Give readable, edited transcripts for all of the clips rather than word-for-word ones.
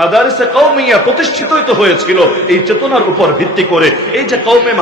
মাদারিসে কওমিয়া প্রতিষ্ঠিতই তো হয়েছিল এই চেতনার উপর ভিত্তি করে। এই যে কওমি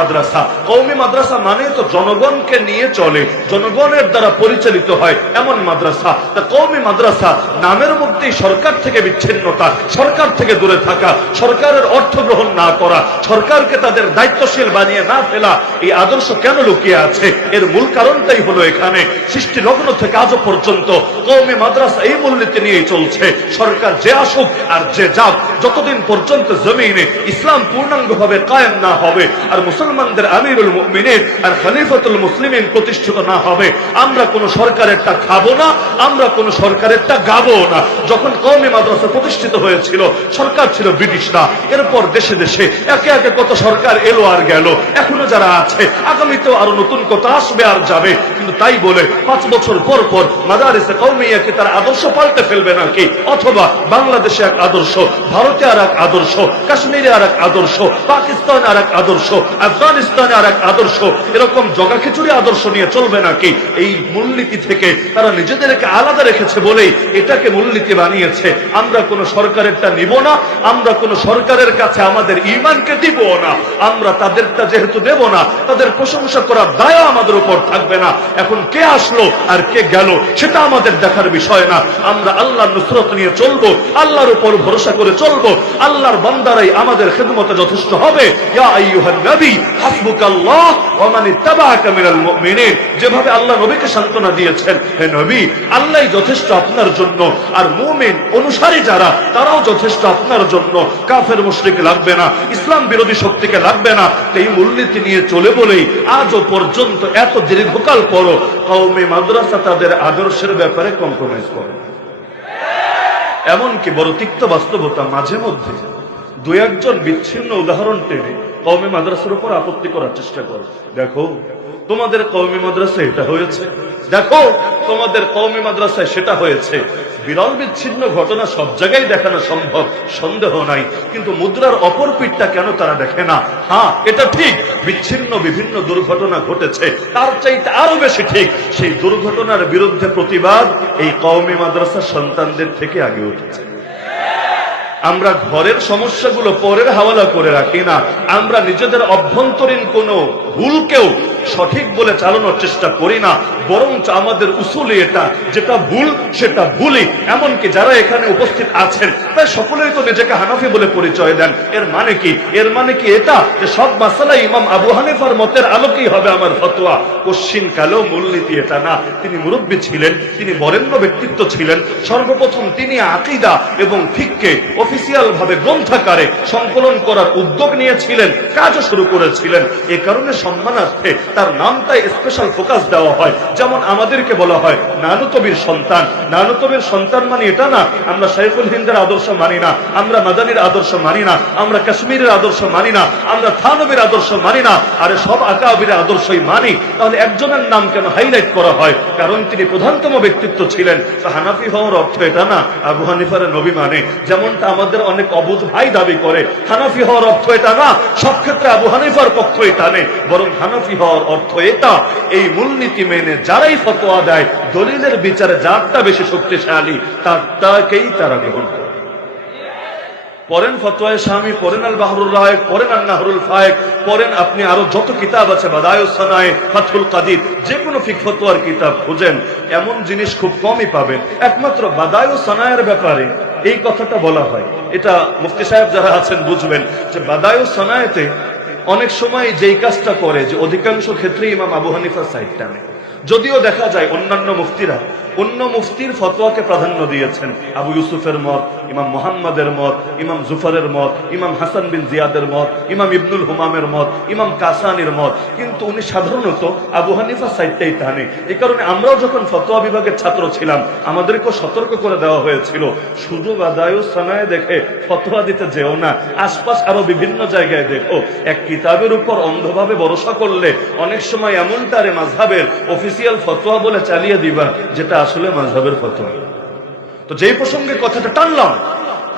মাদ্রাসা মানে তো জনগণকে নিয়ে চলে, জনগণের দ্বারা পরিচালিত হয় এমন মাদ্রাসা। তা কওমি মাদ্রাসা নামের মধ্যেই সরকার থেকে বিচ্ছিন্নতা, সরকার থেকে দূরে থাকা, সরকারের অর্থ গ্রহণ না করা, সরকারকে তাদের দায়িত্বশীল বানিয়ে না ফেলা, এই আদর্শ কেন লুকিয়ে আছে? এর মূল কারণটাই হলো এখানে সৃষ্টি লগ্ন থেকে আজও পর্যন্ত কওমি মাদ্রাসা এই মূলনীতি নিয়েই চলছে। সরকার যে আসুক আর যে যাক, যতদিন পর্যন্ত জমিনে ইসলাম পূর্ণাঙ্গভাবে কায়েম না হবে আর মুসলমানদের আমিরুল মুমিনিন আর খলিফাতুল মুসলিমিন প্রতিষ্ঠিত না হবে, আমরা কোন সরকারেরটা খাবো না, আমরা কোন সরকারেরটা গাবো না। যখন কওমি মাদ্রাসা প্রতিষ্ঠিত হয়েছিল সরকার ছিল ব্রিটিশরা, এরপর দেশে দেশে একে একে কত সরকার এলো আর গেল, এখনো যারা আছে, আগামীতেও আরো নতুন কত আসবে আর যাবে। কিন্তু তাই বলে 5 বছর পর পর মাদারিসে কওমিয়াকে তার আদর্শ পাল্টে ফেলবে নাকি? অথবা বাংলাদেশে এক আদর্শ, ভারতে আর এক আদর্শ, কাশ্মীরে আর এক আদর্শ, পাকিস্তান আর এক আদর্শ, আফগানিস্তানে আর এক আদর্শ, এরকম জগা খিচুড়ি আদর্শ নিয়ে চলবে নাকি? এই মূলনীতি থেকে তারা নিজেদেরকে আলাদা রেখেছে বলেই এটাকে মূলনীতি বানিয়েছে। আমরা কোন সরকারেরটা নিব না, আমরা কোন সরকারের কাছে আমাদের ঈমানকে দিব না, আমরা তাদেরটা যেহেতু দেব না, তাদের প্রশংসা করার দায় আমাদের উপর থাকবে না। এখন কে আসলো আর কে গেল সেটা আমাদের দেখার বিষয় না। আমরা আল্লাহর নুসরত নিয়ে চলবো, আল্লাহর উপর ভরসা করে চলবো, আল্লাহর বান্দারাই আমাদের খিদমতে যথেষ্ট হবে। ইয়া আইয়ুহান নবী হাসবুকাল্লাহ ওয়া মান ইত্তাবাআকা মিনাল মুমিনিন, যেভাবে আল্লাহ নবীকে সান্ত্বনা দিয়েছেন, হে নবী আল্লাহই যথেষ্ট আপনার জন্য, আর মুমিন অনুসারী যারা তারাও যথেষ্ট আপনার জন্য, কাফের মুশরিক লাগবে না, ইসলাম বিরোধী শক্তিকে লাগবে না। এই মূলনীতি নিয়ে চলে বলেই আজও পর্যন্ত এত দীর্ঘকাল পরও কওমি মাদ্রাসা তাদের আদর্শের ব্যাপারে কম্প্রোমাইজ করে। এমনকি বড় তিক্ত বাস্তবতা, মাঝে মধ্যে 2-1 বিচ্ছিন্ন উদাহরণ টেনে কওমি মাদ্রাসার উপর আপত্তি করার চেষ্টা করে। দেখো তোমাদের কওমি মাদ্রাসায় এটা হয়েছে, দেখো তোমাদের কওমি মাদ্রাসায় সেটা হয়েছে। বিরল বিচ্ছিন্ন ঘটনা সব জায়গায় দেখানো সম্ভব, সন্দেহ নাই, কিন্তু মুদ্রার অপর পিঠটা কেন তারা দেখে না? হ্যাঁ, এটা ঠিক, বিচ্ছিন্ন বিভিন্ন দুর্ঘটনা ঘটেছে, তার চাইতে আরো বেশি ঠিক সেই দুর্ঘটনার বিরুদ্ধে প্রতিবাদ এই কওমি মাদ্রাসার সন্তানদের থেকে আগে উঠেছে। আমরা ঘরের সমস্যাগুলো পরের হাওয়ালা করে রাখি না, আমরা নিজেদের অভ্যন্তরীণ কোনো ভুলকেও সঠিক বলে চালানোর চেষ্টা করি না, বরঞ্চ আমাদের উসুলি এটা, যেটা ভুল সেটা ভুলই। এমনকি যারা এখানে উপস্থিত আছেন তাই সকলেই তো নিজেকে হানাফি বলে পরিচয় দেন। এর মানে কি? এর মানে কি এটা যে সব মাসালা ইমাম আবু হানিফার মতের আলোকেই হবে আমার ফতোয়া? কোশ্চিন কালেও মূলনীতি এটা না। তিনি মুরব্বী ছিলেন, তিনি বরেণ্য ব্যক্তিত্ব ছিলেন, সর্বপ্রথম তিনি আকীদা এবং ফিকহকে অফিসিয়াল ভাবে গ্রন্থাকারে সংকলন করার উদ্যোগ নিয়েছিলেন, কাজও শুরু করেছিলেন। এ কারণে সম্মানার্থে তার নামটাই স্পেশাল ফোকাস দেওয়া হয়। যেমন আমাদেরকে বলা হয় নানুতবির সন্তান। নানুতবির সন্তান মানে এটা না আমরা শাইখুল হিন্দের আদর্শ মানি না, আমরা মাদানির আদর্শ মানি না, আমরা কাশ্মীরের আদর্শ মানি না, আমরা থানবীর আদর্শ মানি না, আরে সব আকাবিরের আদর্শই মানি। তাহলে একজনের নাম কেন হাইলাইট করা হয়? কারণ তিনি প্রধানতম ব্যক্তিত্ব ছিলেন। তো হানাফি হওয়ার অর্থ এটা না আবু হানিফার নবী মানে, যেমনটা আমাদের অনেক অবুধ ভাই দাবি করে। হানাফি হওয়ার অর্থ এটা না সব ক্ষেত্রে আবু হানিফার পক্ষই টানে, বরং হানাফি হওয়ার অর্থ এটা এই মূলনীতি মেনে যারাই ফতোয়া দেয় দলিলের বিচারে যারটা বেশি শক্তিশালী তারটাকেই তারা গ্রহণ করে। পড়েন ফতোয়ায়ে শামী, পড়েন আল বাহরুল রায়েক, পড়েন আন নাহরুল ফায়েক, পড়েন আপনি আরো যত কিতাব আছে, বাদায়ুস সানায়ে, ফাতহুল কাদির, যে কোনো ফিকহ ফতোয়ার কিতাব খুঁজেন, এমন জিনিস খুব কমই পাবেন। একমাত্র বাদায়ুস সানায়ের ব্যাপারে এই কথাটা বলা হয়, এটা মুফতি সাহেব যারা আছেন বুঝবেন যে বাদায়ুস সানায়েতে অনেক সময় যেই কাজটা করে যে অধিকাংশ ক্ষেত্রে ইমাম আবু হানিফার সাইডটা নেই। যদিও দেখা যায় অন্যান্য মুফতিরা অন্য মুফতির ফতোয়াকে প্রাধান্য দিয়েছেন, আবু ইউসুফের মত, ইমাম মুহাম্মাদের মত, ইমাম জুফারের মত, ইমাম হাসান বিন জিয়াদের মত, ইমাম ইবনুল হুমামের মত, ইমাম কাসানির মত, কিন্তু উনি সাধারণত আবু হানিফার সাইডটাই টানে। এই কারণে আমরাও যখন ফতোয়া বিভাগের ছাত্র ছিলাম আমাদেরকেও সতর্ক করে দেওয়া হয়েছিল, শুধু বাদায়ুস সানায়ে দেখে ফতোয়া দিতে যেও না, আশপাশ আরো বিভিন্ন জায়গায় দেখো। এক কিতাবের উপর অন্ধভাবে ভরসা করলে অনেক সময় এমনটারে মাযহাবের অফিসিয়াল ফতোয়া বলে চালিয়ে দিবা যেটা আসলে মাযহাবের ফতোয়া। তো যেই প্রসঙ্গে কথাটা টানলাম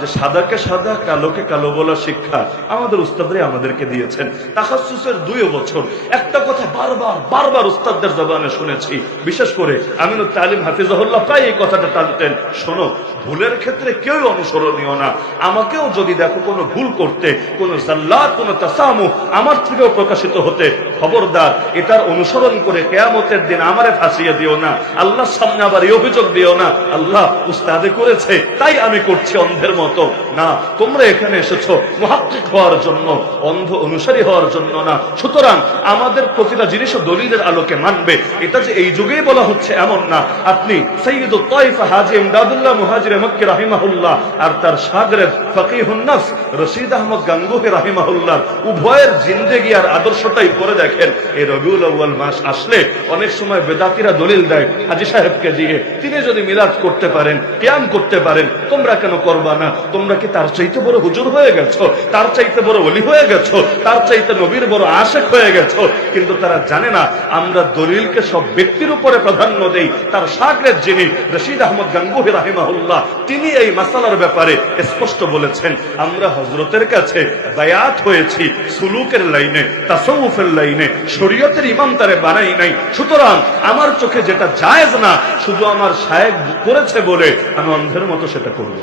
যে সাদাকে সাদা কালোকে কালো বলা শিক্ষা আমাদের উস্তাদরাই আমাদেরকে দিয়েছেন। তাখাসসুসের 2 বছর একটা কথা বারবার বারবার উস্তাদদের জবানে শুনেছি, বিশেষ করে আমিনুত তালিম হাফিজাহুল্লাহ প্রায় এই কথাটা টানতেন, শোনো ভুলের ক্ষেত্রে কেউ অনুসরণীয় না। আমাকেও যদি দেখো কোনো ভুল করতে, কোনো জাল্লাত, কোনো তাসামুহ আমার থেকেও প্রকাশিত হতে, খবরদার এটার অনুসরণ করে কিয়ামতের দিন আমারে ফাঁসিয়ে দিও না, আল্লাহর সামনে আবার এই অভিযোগ দিও না আল্লাহ উস্তাদে করেছে তাই আমি করছি অন্ধের মতো। না, তোমরা এখানে এসেছো মুহাক্কিক হওয়ার জন্য, অন্ধ অনুসারী হওয়ার জন্য না। সুতরাং আমাদের প্রতিটা জিনিসও দলিলের আলোকে মানবে। এটা যে এই যুগেই বলা হচ্ছে এমন না। আপনি সাইয়্যিদুত তায়েফা হাজী ইমদাদুল্লাহ মুহাজিরে মক্কি রাহিমাহুল্লাহ আর তার শাগরেদ ফকিহুন নফস রশিদ আহমদ গাঙ্গুহি রাহিমাহুল্লাহ উভয়ের জিন্দেগি আর আদর্শটাই পড়ে দেখেন। এই রবিউল আউয়াল মাস আসলে অনেক সময় বেদাতিরা দলিল দেয় হাজী সাহেবকে দিয়ে, তিনি যদি মিলাদ করতে পারেন, কিয়াম করতে পারেন, তোমরা কেন করবা না? তোমরা কি তার চাইতে বড় হুজুর হয়ে গেছো? তার চাইতে বড় ওলি হয়ে গেছো? তার চাইতে নবীর বড় আশেক হয়ে গেছো? কিন্তু তারা জানে না আমরা দলিলকে সব ব্যক্তির উপরে প্রাধান্য দেই। তার শাগরেদ যিনি রশিদ আহমদ গাঙ্গুহি রাহিমাহুল্লাহ, তিনি এই মাসালার ব্যাপারে স্পষ্ট বলেছেন, আমরা হযরতের কাছে বায়াত হয়েছি সুলুকের লাইনে, তাসাউফের লাইনে, শরীয়তের ইমাম তারে বানাই নাই। সুতরাং আমার চোখে যেটা জায়েজ না, শুধু আমার শায়েখ করেছে বলে আমি অন্ধের মতো সেটা করব।